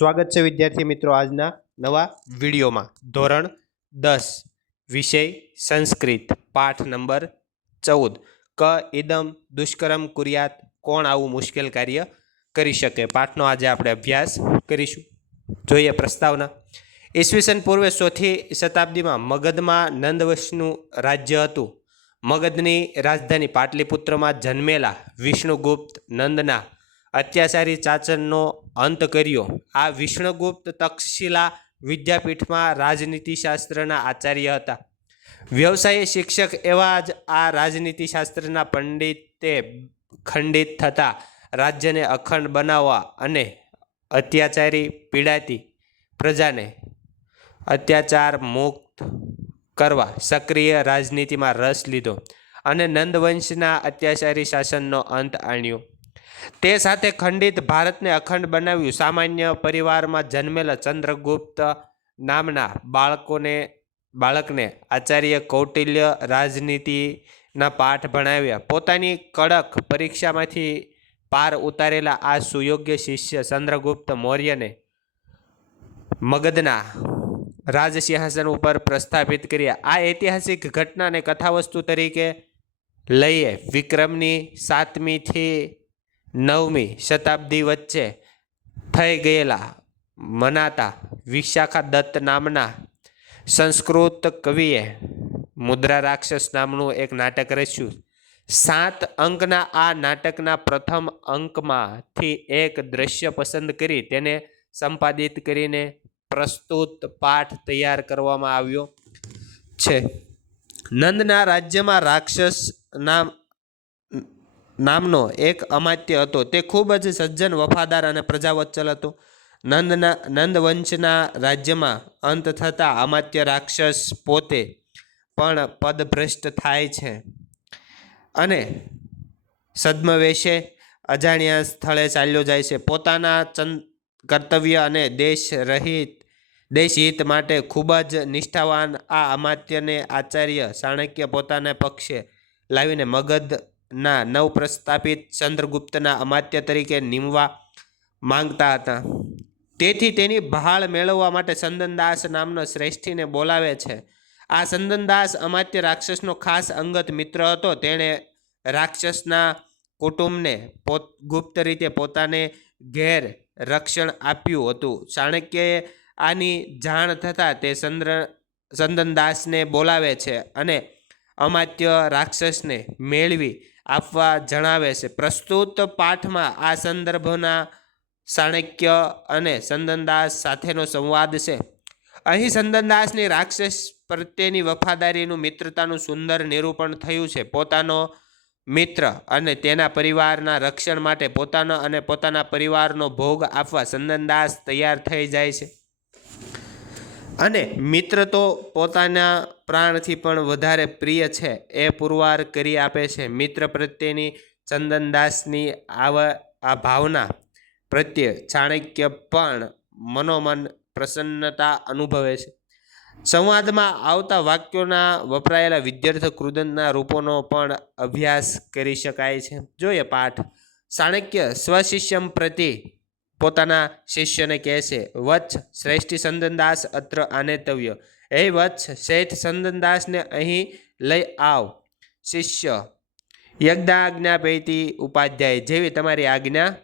સ્વાગત છે વિદ્યાર્થી મિત્રો આજના નવા વિડીયોમાં. ધોરણ દસ, વિષય સંસ્કૃત, પાઠ નંબર ચૌદ. ક ઇદમ દુષ્કર્મ કુરિયાત, કોણ આવું મુશ્કેલ કાર્ય કરી શકે? પાઠનો આજે આપણે અભ્યાસ કરીશું. જોઈએ પ્રસ્તાવના. ઈસવીસન પૂર્વે ચોથી શતાબ્દીમાં મગધમાં નંદવંશનું રાજ્ય હતું. મગધની રાજધાની પાટલીપુત્રમાં જન્મેલા વિષ્ણુગુપ્ત નંદના અત્યાચારી ચાચરનો અંત કર્યો. આ વિષ્ણુગુપ્ત તક્ષશિલા વિદ્યાપીઠમાં રાજનીતિશાસ્ત્રના આચાર્ય હતા. વ્યવસાયી શિક્ષક એવા જ આ રાજનીતિશાસ્ત્રના પંડિતે ખંડિત થતા રાજ્યને અખંડ બનાવવા અને અત્યાચારી પીડાતી પ્રજાને અત્યાચાર મુક્ત કરવા સક્રિય રાજનીતિમાં રસ લીધો અને નંદવંશના અત્યાચારી શાસનનો અંત આણ્યો. તે સાથે ખંડિત ભારતને અખંડ બનાવ્યું. સામાન્ય પરિવારમાં જન્મેલા ચંદ્રગુપ્ત નામના બાળકોને, બાળકને આચાર્ય કૌટિલ્ય રાજનીતિના પાઠ ભણાવ્યા. પોતાની કડક પરીક્ષામાંથી પાર ઉતારેલા આ સુયોગ્ય શિષ્ય ચંદ્રગુપ્ત મૌર્યને મગધના રાજસિંહાસન ઉપર પ્રસ્થાપિત કર્યા. આ ઐતિહાસિક ઘટનાને કથાવસ્તુ તરીકે લઈએ. વિક્રમની સાતમીથી નવમી શતાબ્દી વચ્ચે થઈ ગયેલા મનાતા વિશાખા દત્ત નામના સંસ્કૃત કવિએ મુદ્રા રાક્ષસ નામનું એક નાટક રચ્યું. સાત અંકના આ નાટકના પ્રથમ અંકમાંથી એક દ્રશ્ય પસંદ કરી તેને સંપાદિત કરીને પ્રસ્તુત પાઠ તૈયાર કરવામાં આવ્યો છે. નંદના રાજ્યમાં રાક્ષસ નામ નામનો એક અમાત્ય હતો. તે ખૂબ જ સજ્જન, વફાદાર અને પ્રજાવત્સલ હતો. નંદના, નંદવંશના રાજ્યમાં અંત થતાં અમાત્ય રાક્ષસ પોતે પણ પદભ્રષ્ટ થાય છે. અને સદ્મવેશે અજાણ્યા સ્થળે ચાલ્યો જાય છે. પોતાના ચંદ કર્તવ્ય અને દેશ રહિત દેશહિત માટે ખૂબ જ નિષ્ઠાવાન આ અમાત્યને આચાર્ય ચાણક્ય પોતાના પક્ષે લાવીને મગધના નવ પ્રસ્થાપિત ચંદ્રગુપ્તના અમાત્ય તરીકે નીમવા માંગતા હતા. તેથી તેની ભાળ મેળવવા માટે સંદનદાસ નામનો શ્રેષ્ઠીને બોલાવે છે. આ સંદનદાસ અમાત્ય રાક્ષસનો ખાસ અંગત મિત્ર હતો. તેણે રાક્ષસના કુટુંબને પોત, ગુપ્ત રીતે પોતાને ઘેર રક્ષણ આપ્યું હતું. ચાણક્યએ આની જાણ થતાં તે ચંદ્ર ચંદનદાસને બોલાવે છે અને અમાત્ય રાક્ષસને મેળવી આપવા જણાવે છે. પ્રસ્તુત પાઠમાં આ સંદર્ભના ચાણક્ય અને સંદનદાસ સાથેનો સંવાદ છે. અહીં સંદનદાસની રાક્ષસ પ્રત્યેની વફાદારીનું મિત્રતાનું સુંદર નિરૂપણ થયું છે. પોતાનો મિત્ર અને તેના પરિવારના રક્ષણ માટે પોતાનો અને પોતાના પરિવારનો ભોગ આપવા સંદનદાસ તૈયાર થઈ જાય છે. અને મિત્ર તો પોતાના પ્રાણથી પણ વધારે પ્રિય છે. એ પુરવાર કરી આપે છે. મિત્ર પ્રત્યેની ચંદનદાસની આવા, આ ભાવના પ્રત્યે ચાણક્ય પણ મનોમન પ્રસન્નતા અનુભવે છે. સંવાદમાં આવતા વાક્યોના વપરાયેલા વિદ્યાર્થ કૃદંતના રૂપોનો પણ અભ્યાસ કરી શકાય છે. જોઈએ પાઠ. ચાણક્ય સ્વશિષ્યમ પ્રતિ પોતાના શિષ્યને કહે છે, વત્સ શ્રેષ્ઠી સંદનદાસ અત્ર આનેતવ્ય. હે વત્સ શેઠ સંદનદાસને અહીં લઈ આવ. શિષ્ય યજ્ઞાજ્ઞા પૈતી ઉપાધ્યાય. જેવી તમારી આજ્ઞા.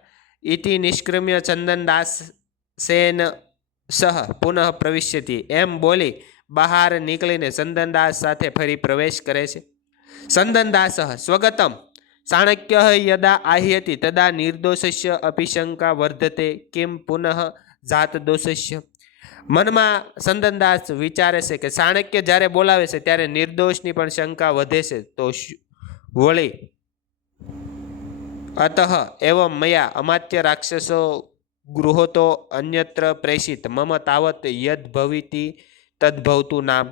ઇતિ નિષ્ક્રમ્ય ચંદનદાસ સેન સહ પુનઃ પ્રવિશ્યતી. એમ બોલી બહાર નીકળીને ચંદનદાસ સાથે ફરી પ્રવેશ કરે છે. ચંદનદાસ સ્વગતમ. ચાણક્ય યદા આહ્યતિ તદા નિર્દોષસ્ય અભિશંકા વર્ધતે કેમ પુનઃ જાત દોષસ્ય મનમાં સંદનદાસ વિચારે છે કે ચાણક્ય જ્યારે બોલાવે છે ત્યારે નિર્દોષની પણ શંકા વધે છે તો વળી અતઃ એવમ મયા અમાત્ય રાક્ષસો ગૃહોતો અન્યત્ર પ્રેષિત મમ તાવત યદ ભવિતી તદ્ભવતું નામ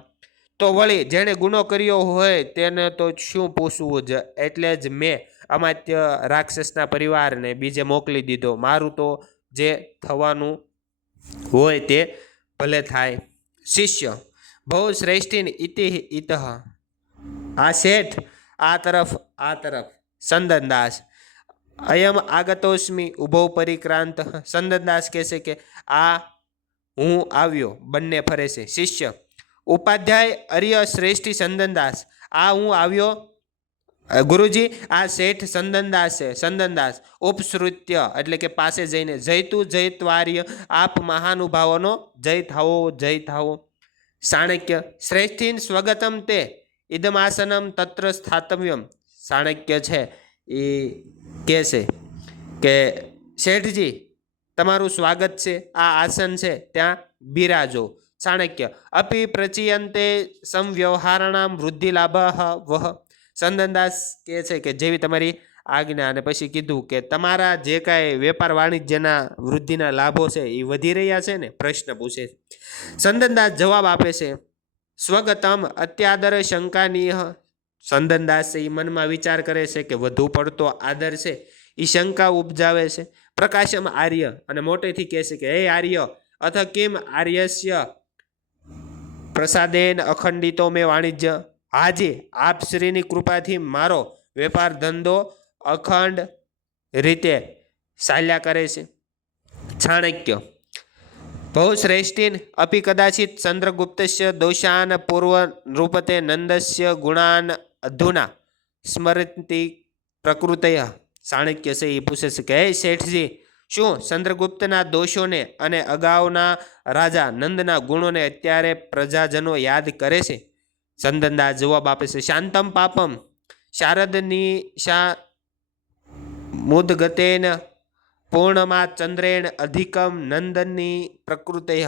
તો વળી જેણે ગુનો કર્યો હોય તેને તો શું પૂછવું જ? એટલે જ મેં અમાત્ય રાક્ષસના પરિવારને બીજે મોકલી દીધો. મારું તો જે થવાનું હોય તે ભલે થાય. શિષ્ય, બહુ શ્રેષ્ઠીન ઇતિ ઇતઃ આ શેઠ, આ તરફ આ તરફ. સંદનદાસ, અયમ આગતોસ્મી ઊભો પરિક્રાંત. સંદનદાસ કહેશે કે, આ હું આવ્યો. બંને ફરે છે. શિષ્ય ઉપાધ્યાય અર્ય શ્રેષ્ઠી સંદનદાસ આ હું આવ્યો ગુરુજી, આ શેઠ સંદનદાસ છે સંદનદાસ ઉપસૃત્ય એટલે કે પાસે જઈને જયતુ જયત્વાર્ય આપ મહાનુભાવોનો જય થાવો જય થાવો ચાણક્ય શ્રેષ્ઠીન સ્વગતમ તે ઇદમાસનમ તત્ર સ્થાતવ્યમ. ચાણક્ય છે, એ કહે છે કે, શેઠજી, તમારું સ્વાગત છે, આ આસન છે, ત્યાં બિરાજો. ચાણક્ય અપિ પ્રચિયંતે સંવ્યવહારણામ વૃદ્ધિ લાભ વહ સંદનદાસ કહે છે કે જેવી તમારી આજ્ઞા અને પછી કીધું કે તમારા જે કાંઈ વેપાર વાણિજ્યના વૃદ્ધિના લાભો છે એ વધી રહ્યા છે ને પ્રશ્ન પૂછે સંદનદાસ જવાબ આપે છે સ્વગતમ અત્યાદર શંકાનીય સંદનદાસ એ મનમાં વિચાર કરે છે કે વધુ પડતો આદર છે એ શંકા ઉપજાવે છે પ્રકાશમ આર્ય અને મોટેથી કહે છે કે હે આર્ય અથ કેમ આર્યસ્ય પ્રસાદેન અખંડિતો મેં વાણિજ્ય. આજે આપ શ્રીની કૃપાથી મારો વેપાર ધંધો અખંડ રીતે ચાલ્યા કરે છે. ચાણક્ય બહુ શ્રેષ્ઠિન અપી કદાચિત ચંદ્રગુપ્તસ્ય દોષાન પૂર્વ નંદસ્ય ગુણાન અધુના સ્મરતી પ્રકૃતય. ચાણક્ય છે એ પૂછે છે કે, હે શેઠજી શું ચંદ્રગુપ્તના દોષોને અને અગાઉના રાજા નંદના ગુણોને અત્યારે પ્રજાજનો યાદ કરે છે? ચંદનદાસ જવાબ આપે છે, શાંતમ પાપમ, શારદની શા મુદગતેન પૂર્ણમાં ચંદ્રેણ અધિકમ નંદનની પ્રકૃતિ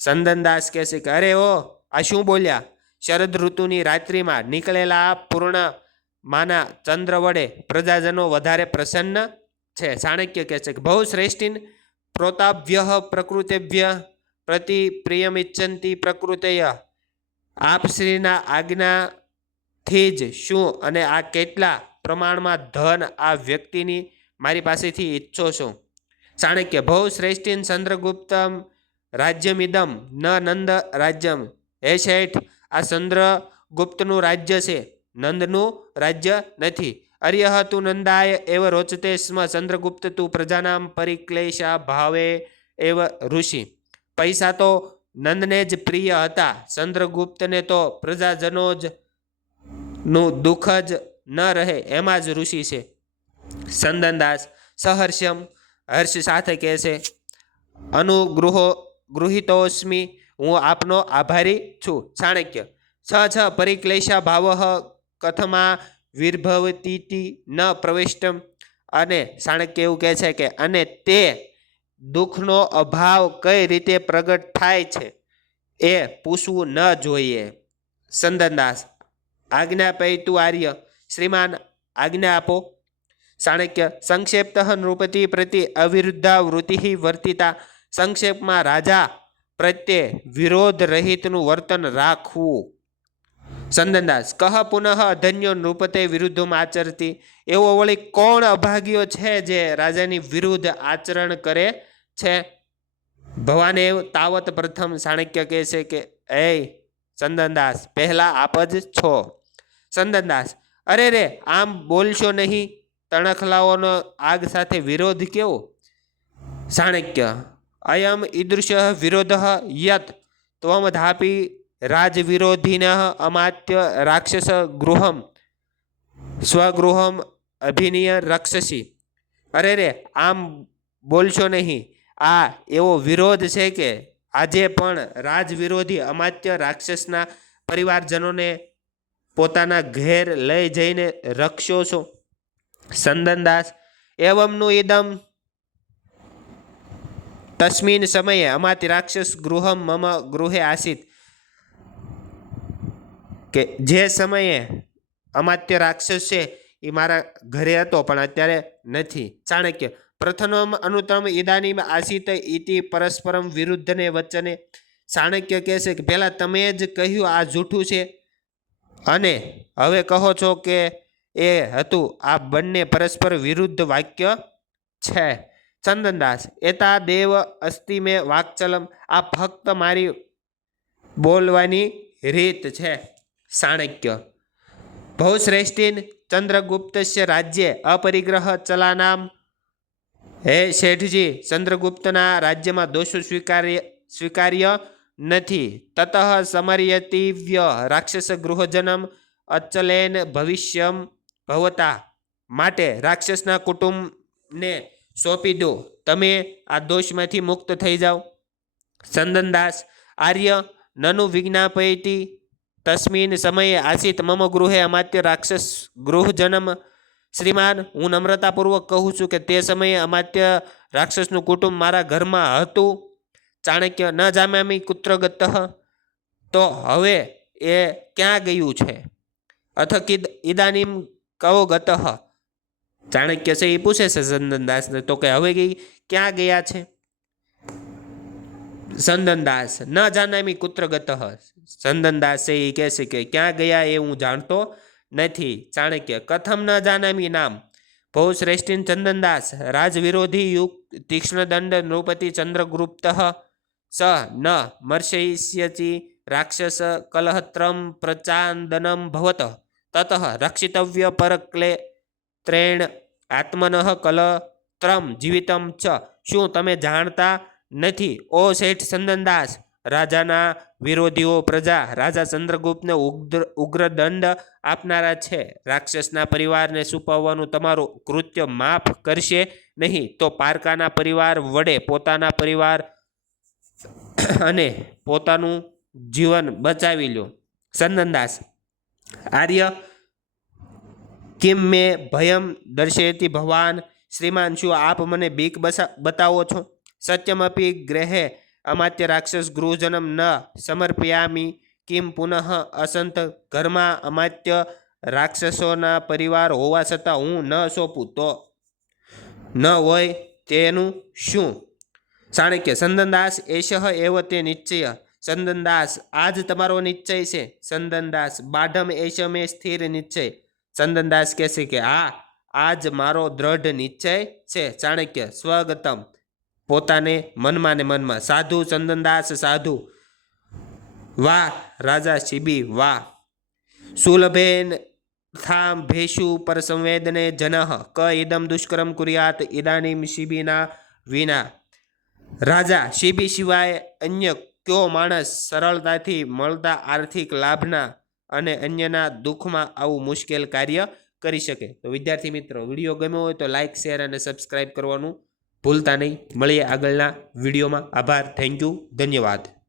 ચંદનદાસ કહે છે કે, અરે ઓ, આ શું બોલ્યા? શરદ ઋતુની રાત્રિમાં નીકળેલા પૂર્ણ માના ચંદ્ર વડે પ્રજાજનો વધારે પ્રસન્ન છે ચાણક્ય કહે છે કે બહુ શ્રેષ્ઠિન પ્રોતાભ્ય પ્રકૃતિભ્ય પ્રતિ પ્રિયમિચ્છંતી પ્રકૃતય. આપશ્રીના આજ્ઞાથી જ શું અને આ કેટલા પ્રમાણમાં ધન આ વ્યક્તિની મારી પાસેથી ઈચ્છો છું? ચાણક્ય બહુ શ્રેષ્ઠીન ચંદ્રગુપ્તમ રાજ્યમિદમ ન નંદ રાજ્યમ. હે શેઠ, આ ચંદ્રગુપ્તનું રાજ્ય છે, નંદનું રાજ્ય નથી. અર્યહ તું નંદાય એવ રોચતે સ્મ ચંદ્રગુપ્ત તું પ્રજાનામ પરિક્લેશા ભાવે એવ ઋષિ. પૈસા તો નંદને જ પ્રિય હતા, ચંદ્રગુપ્તને તો પ્રજાજનો જ નું દુઃખ જ ન રહે, એમાં જ ઋષિ છે. સંદનદાસ સહર્ષમ હર્ષ સાથે કહે છે, અનુગૃહો, ગૃહિતોસ્મી, હું આપનો આભારી છું. ચાણક્ય, છ છ, પરિક્લેશા ભાવ કથમા વિર્ભવતી ન પ્રવિષ્ટમ. અને ચાણક્ય એવું કહે છે કે, અને તે દુઃખનો અભાવ કઈ રીતે પ્રગટ થાય છે, એ પૂછવું ન જોઈએ. સંદનદાસ, આજ્ઞા પૈતુ આર્ય. શ્રીમાન, આજ્ઞા આપો. ચાણક્ય સંક્ષેપ્ત નૃપતિ પ્રતિ અવિરુદ્ધા વૃત્તિ વર્તિતા. સંક્ષેપમાં રાજા પ્રત્યે વિરોધ રહિતનું વર્તન રાખવું. સંદનદાસ કહ પુનઃ અધન્યો નૃપતે વિરુદ્ધમાં આચરતી? એવો વળી કોણ અભાગ્યો છે જે રાજાની વિરુદ્ધ આચરણ કરે છે? ભવાને તાવત પ્રથમ ચાણક્ય કહે છે કે એ ચંદનદાસ, પહેલાં આપ જ છો. ચંદનદાસ, અરે રે, આમ બોલશો નહીં? તણખલાઓનો આગ સાથે વિરોધ કેવો? ચાણક્ય અયમ ઈદૃશ વિરોધ યત ત્વમધાપી રાજવિરોધિન અમાત્ય રાક્ષસ ગૃહમ સ્વગૃહમ અભિનય રક્ષસી. અરે રે, આમ બોલશો નહીં. આ એવો વિરોધ છે કે આજે પણ રાજવિરોધી અમાત્ય રાક્ષસના પરિવારજનોને પોતાના ઘેર લઈ જઈને રક્ષો છો. સંદનદાસ, એવમનું ઇદમ તસ્મિન સમયે અમાતિ રાક્ષસ ગૃહમ મમ ગૃહે આસિત. કે જે સમયે અમાત્ય રાક્ષસ છે, એ મારા ઘરે હતો, પણ અત્યારે નથી. ચાણક્ય પ્રથમ અનુતમ ઈદાનીમ આસિત ઇતિ પરસ્પરમ વિરુદ્ધને વચને ચાણક્ય કહે છે કે, પહેલાં તમે જ કહ્યું આ જૂઠું છે. અને હવે કહો છો કે એ હતું, આ બંને પરસ્પર વિરુદ્ધ વાક્ય છે. ચંદનદાસ, એતા દેવ અસ્તિ મેં વાકચલમ, આ ફક્ત મારી બોલવાની રીત છે. ચાણક્ય ભૌશ્રેષ્ઠીન ચંદ્રગુપ્તસ્ય રાજ્ય અપરિગ્રહ ચલાનામ હે શેઠજી ચંદ્રગુપ્તના રાજ્યમાં દોષો સ્વીકાર્ય સ્વીકાર્ય નથી તતઃ સમર્યતિવ્ય રાક્ષસ ગૃહજનમ અચલેન ભવિષ્યમ ભવતા માટે રાક્ષસના કુટુંબને સોંપી દો તમે આ દોષમાંથી મુક્ત થઈ જાઓ ચંદનદાસ આર્ય નનુ વિજ્ઞાપયતી તસ્મિન સમયે આસિત મમ ગૃહે અમાત્ય રાક્ષસ ગૃહજનમ. શ્રીમાન, હું નમ્રતાપૂર્વક કહું છું કે તે સમયે અમાત્ય રાક્ષસનું કુટુંબ મારા ઘરમાં હતું. ચાણક્ય, ન જામ્યામી કુત્ર ગતઃ તો હવે એ ક્યાં ગયું છે? અથ કિદ ઇદાનીમ કવો ગતઃ ચાણક્ય છે એ પૂછે છે ચંદનદાસને તો કે હવે ક્યાં ગયા છે? ચંદનદાસ ન જાનામી કુત્ર ગતઃ ચંદનદાસ એ કહે છે કે, ક્યાં ગયા એ હું જાણતો નથી. ચાણક્ય, કથમ ન જાનામી નામ. ભૌ શ્રેષ્ઠીન ચંદનદાસ, રાજવિરોધી યુગ તીક્ષ્ણ દંડ નૃપતિ ચંદ્રગુપ્ત. સ, ન મર્ષયિષ્યચી રાક્ષસ કલહત્રમ પ્રચાંદનમ ભવત. તત, રક્ષિતવ્ય પરક્લે ત્રેણ આત્મન કલત્રમ જીવિતમ છ. શું તમે જાણતા નથી. ઓ શેઠ ચંદનદાસ રાજાના વિરોધીઓ પ્રજા, રાજા ચંદ્રગુપ્તને ઉગ્ર ઉગ્ર દંડ આપનારા છે. રાક્ષસના પરિવારને સુપાવવાનું તમારું કૃત્ય માફ કરશે નહીં તો પારકાના પરિવાર વડે પોતાના પરિવાર અને પોતાનું જીવન બચાવી લો ચંદનદાસ આર્ય, કિમ મેં ભયમ દર્શયતી ભગવાન, શ્રીમાન શું આપ મને બીક બસા, બતાવો છો? સત્યમપી ગ્રહે અમાત્ય રાક્ષસ ગૃહજનમ ન સમર્પયામી કિમ પુનઃ અસંત ઘરમાં અમાત્ય રાક્ષસોના પરિવાર હોવા છતાં હું ન સોંપું તો ન હોય તેનું શું ચાણક્ય ચંદનદાસ એશ એવ તે નિશ્ચય ચંદનદાસ આજ તમારો નિશ્ચય છે ચંદનદાસ બાઢમ એશ મેં સ્થિર નિશ્ચય ચંદનદાસ કહેશે કે હા આજ મારો દ્રઢ નિશ્ચય છે ચાણક્ય સ્વગતમ પોતાને મનમાં ને મનમાં. સાધુ ચંદનદાસ, સાધુ. વાહ, રાજા શિબી વાહ. સુલભેન થામ ભેષુ પર સંવેદને જનઃ. ક ઇદમ દુષ્કર્મ કુર્યાત ઇદાનીમ શિબીના વિના. રાજા શિબી સિવાય અન્ય કયો માણસ સરળતાથી મળતા આર્થિક લાભના અને અન્યના દુઃખમાં આવું મુશ્કેલ કાર્ય કરી શકે? તો વિદ્યાર્થી મિત્રો, વીડિયો ગમ્યો હોય તો લાઇક શેર અને સબસ્ક્રાઈબ કરવાનું ભૂલતા નહીં. મળીએ આગળના વિડીયોમાં. આભાર. થેન્ક યુ ધન્યવાદ.